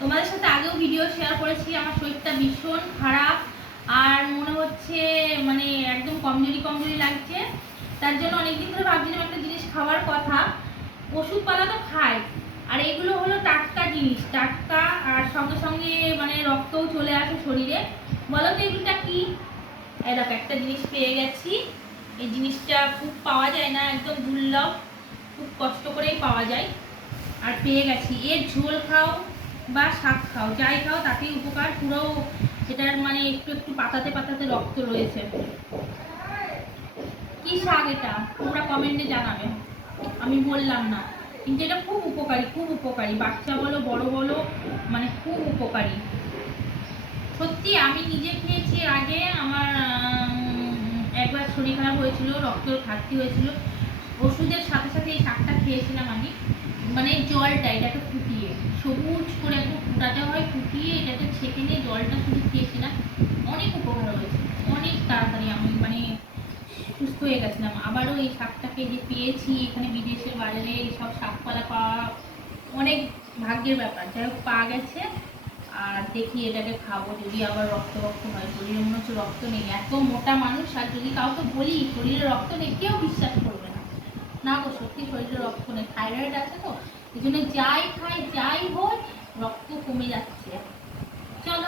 তোমাদের সাথে আগেও ভিডিও শেয়ার করেছি, আমার শরীরটা ভীষণ খারাপ আর মনে হচ্ছে মানে একদম কমজোরি কমজোরি লাগছে। তার জন্য অনেকদিন ধরে ভাবছিলাম একটা জিনিস খাওয়ার কথা। ওষুধপালা তো খাই, আর এগুলো হলো টাটকা জিনিস, টাটকা আর সঙ্গে সঙ্গে মানে রক্তও চলে আসে শরীরে। বলো তো এগুলোটা কি? এরকম একটা জিনিস পেয়ে গেছি। এই জিনিসটা খুব পাওয়া যায় না, একদম দুর্লভ, খুব কষ্ট করেই পাওয়া যায়। আর পেয়ে গেছি। এর ঝোল খাও বা শাক খাও, যাই খাও তাতেই উপকার। পুরো এটার মানে একটু একটু পাতাতে পাতাতে রক্ত রয়েছে। কি শাক এটা তোমরা কমেন্টে জানাবে, আমি বললাম না, কিন্তু এটা খুব উপকারী, খুব উপকারী। বাচ্চা বলো বড় বলো, মানে খুব উপকারী সত্যি। আমি নিজে খেয়েছি আগে, আমার একবার শরীর খারাপ হয়েছিল, রক্তের ঘাটতি হয়েছিল, ওষুধের সাথে সাথে এই শাকটা খেয়েছিলাম আমি। মানে জলটা এটাকে ফুটিয়ে সবুজ করে একটু ফুটাতে হয়, ফুটিয়ে এটাকে ছেঁকে নিয়ে জলটা শুধু খেয়েছিলাম। অনেক উপকার হয়েছে, অনেক তাড়াতাড়ি আমি মানে সুস্থ হয়ে গেছিলাম। আবারও এই শাকটাকে যে পেয়েছি এখানে বিদেশের বাজারে এইসব শাকপালা পাওয়া অনেক ভাগ্যের ব্যাপার। যাই হোক পাওয়া গেছে, আর দেখি এটাকে খাবো। যদি আবার রক্ত রক্ত হয়, শরীরে মনে হচ্ছে রক্ত নেই, এত মোটা মানুষ, আর যদি কাউকে বলি শরীরে রক্ত নেই কেউ বিশ্বাস করবে না। না গো, সত্যি শরীরে রক্ত নেই, থাইরয়েড আছে তো, এই জন্য যাই খাই যাই হয় রক্ত কমে যাচ্ছে।